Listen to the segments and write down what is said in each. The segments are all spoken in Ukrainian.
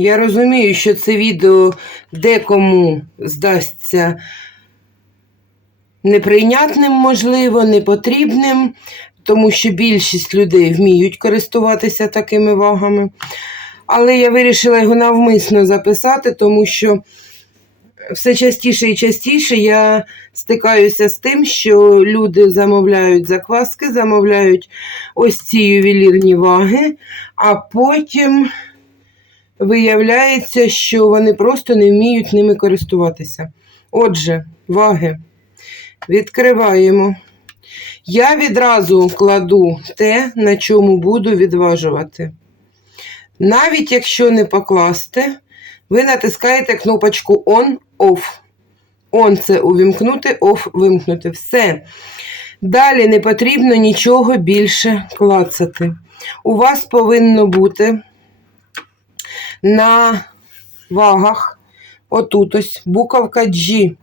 Я розумію, що це відео декому здасться неприйнятним, можливо, непотрібним, тому що більшість людей вміють користуватися такими вагами. Але я вирішила його навмисно записати, тому що все частіше і частіше я стикаюся з тим, що люди замовляють закваски, замовляють ось ці ювелірні ваги, а потім виявляється, що вони просто не вміють ними користуватися. Отже, ваги відкриваємо. Я відразу кладу те, на чому буду відважувати. Навіть якщо не покласти, ви натискаєте кнопочку On-Off. On це увімкнути, Off вимкнути. Все. Далі не потрібно нічого більше клацати. У вас повинно бути на вагах, отут ось буковка G.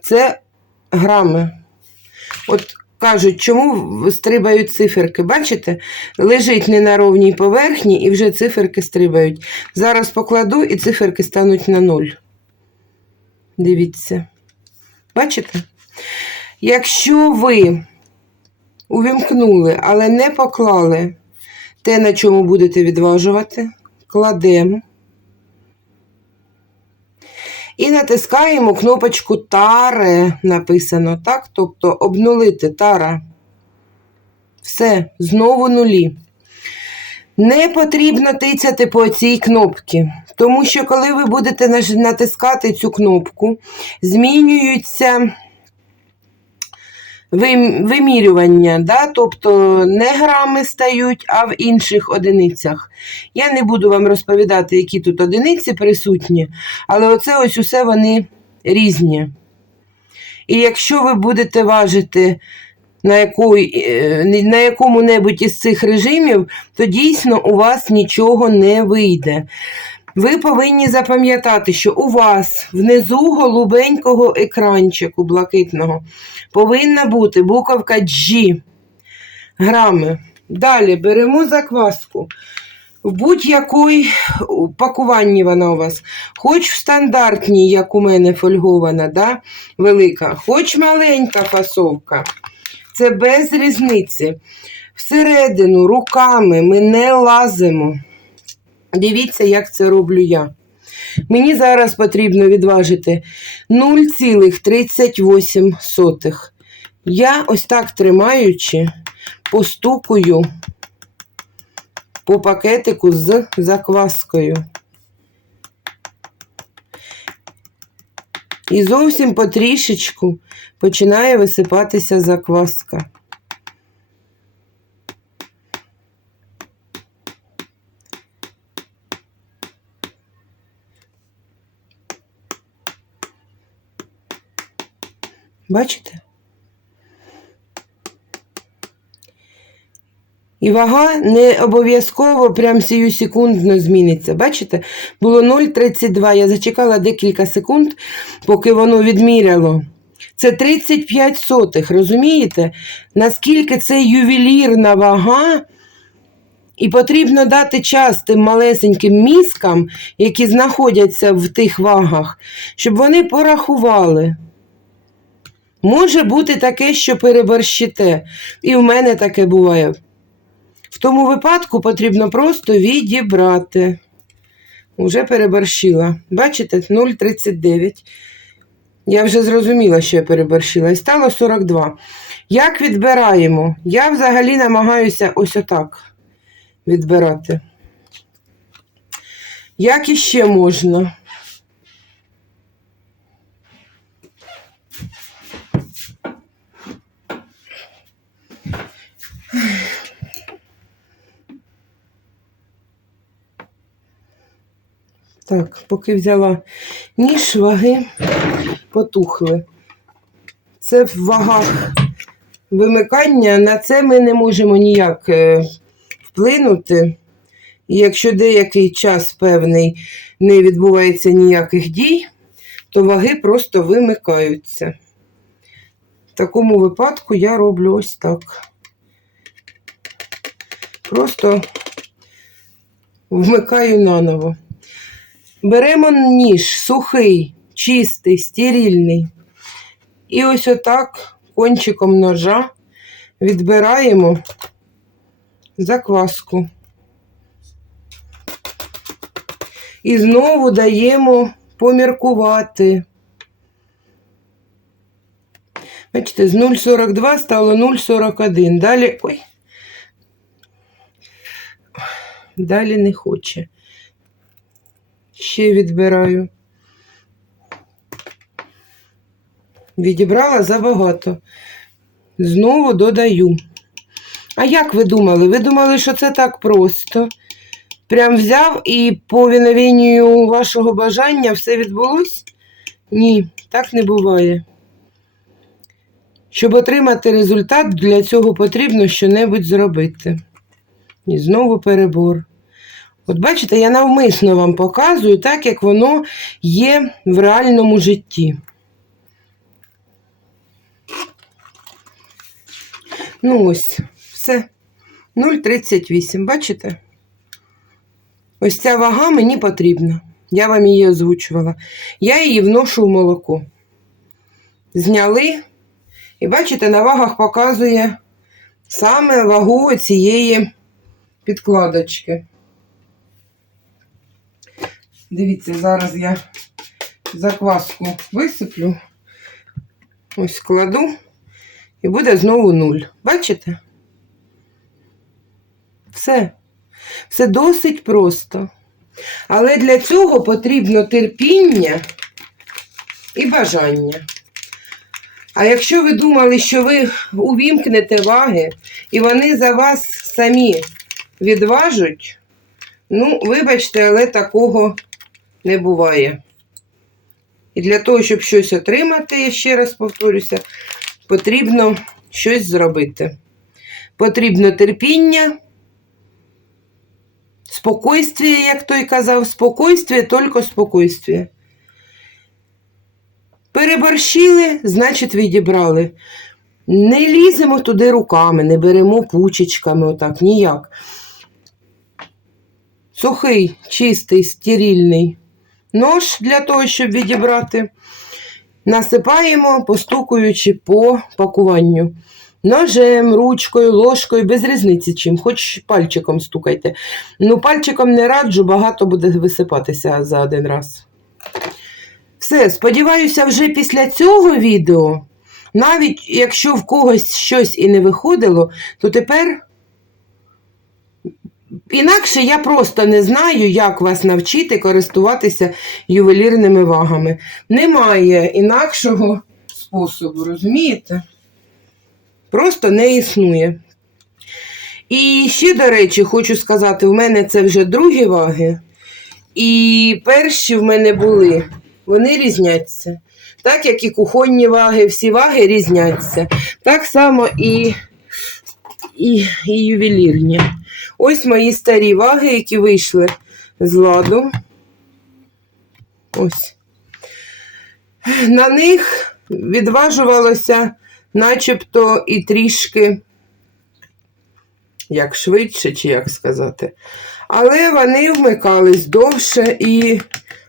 Це грами. От кажуть, чому стрибають циферки? Бачите? Лежить не на ровній поверхні і вже циферки стрибають. Зараз покладу і циферки стануть на нуль. Дивіться. Бачите? Якщо ви увімкнули, але не поклали те, на чому будете відважувати, кладемо. І натискаємо кнопочку Таре написано, так? Тобто обнулити тара. Все, знову нулі. Не потрібно тицяти по цій кнопці, тому що коли ви будете натискати цю кнопку, змінюються вимірювання, да? тобто не грами стають, а в інших одиницях. Я не буду вам розповідати, які тут одиниці присутні, але оце ось усе вони різні. І якщо ви будете важити на, якої, е, на якому-небудь із цих режимів, то дійсно у вас нічого не вийде. Ви повинні запам'ятати, що у вас внизу голубенького екранчику блакитного повинна бути буковка G. Грами. Далі беремо закваску. В будь-якій пакуванні вона у вас, хоч в стандартній, як у мене фольгована, да, велика, хоч маленька фасовка. Це без різниці. Всередину руками ми не лазимо. Дивіться, як це роблю я. Мені зараз потрібно відважити 0,38. Я ось так тримаючи, постукую по пакетику з закваскою. І зовсім потрішечку починає висипатися закваска. Бачите? І вага не обов'язково прям сію секундно зміниться. Бачите? Було 0,32. Я зачекала декілька секунд, поки воно відміряло. Це 35 сотих, розумієте? Наскільки це ювелірна вага, і потрібно дати час тим малесеньким мізкам, які знаходяться в тих вагах, щоб вони порахували. Може бути таке, що переборщите. І в мене таке буває. В тому випадку потрібно просто відібрати. Уже переборщила. Бачите, 0,39. Я вже зрозуміла, що я переборщила. І стало 42. Як відбираємо? Я взагалі намагаюся ось отак відбирати. Як іще можна? Так, поки взяла ніж, ваги потухли. Це в вагах вимикання, на це ми не можемо ніяк е, вплинути. І якщо деякий час певний не відбувається ніяких дій, то ваги просто вимикаються. В такому випадку я роблю ось так. Просто вмикаю наново. Беремо ніж сухий, чистий, стерильний. І ось отак кончиком ножа відбираємо закваску. І знову даємо поміркувати. Бачите, з 0,42 стало 0,41. Далі. Ой. Далі не хоче. Ще відбираю. Відібрала забагато. Знову додаю. А як ви думали? Ви думали, що це так просто? Прям взяв і по віновінню вашого бажання все відбулось? Ні, так не буває. Щоб отримати результат, для цього потрібно щонебудь зробити. І знову перебор. От бачите, я навмисно вам показую так, як воно є в реальному житті. Ну ось, все. 0,38, бачите? Ось ця вага мені потрібна. Я вам її озвучувала. Я її вношу в молоко. Зняли. І бачите, на вагах показує саме вагу цієї підкладочки. Дивіться, зараз я закваску висиплю. Ось кладу. І буде знову нуль. Бачите? Все. Все досить просто. Але для цього потрібно терпіння і бажання. А якщо ви думали, що ви увімкнете ваги, і вони за вас самі відважуть, ну, вибачте, але такого не буває. І для того, щоб щось отримати, я ще раз повторюся, потрібно щось зробити. Потрібно терпіння, спокойствие, як той казав, спокойствие, тільки спокойствие. Переборщили, значить, відібрали. Не ліземо туди руками, не беремо пучечками, отак, ніяк. Сухий, чистий, стерильний нож для того, щоб відібрати. Насипаємо, постукуючи по пакуванню. Ножем, ручкою, ложкою, без різниці чим, хоч пальчиком стукайте. Ну, пальчиком не раджу, багато буде висипатися за один раз. Все, сподіваюся, вже після цього відео, навіть якщо в когось щось і не виходило, то тепер інакше я просто не знаю, як вас навчити користуватися ювелірними вагами. Немає інакшого способу, розумієте? Просто не існує. І ще, до речі, хочу сказати, в мене це вже другі ваги. І перші в мене були, вони різняться. Так як і кухонні ваги, всі ваги різняться. Так само і, і, і ювелірні. Ось мої старі ваги, які вийшли з ладу. Ось. На них відважувалося начебто і трішки, як швидше, чи як сказати. Але вони вмикались довше і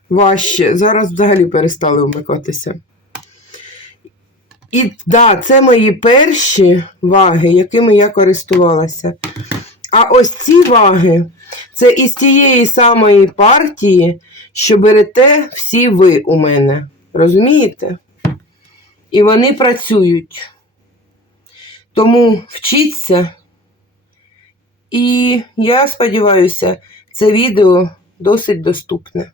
важче. Зараз взагалі перестали вмикатися. І так, да, це мої перші ваги, якими я користувалася. А ось ці ваги це із тієї самої партії, що берете всі ви у мене. Розумієте? І вони працюють. Тому вчіться. І я сподіваюся, це відео досить доступне.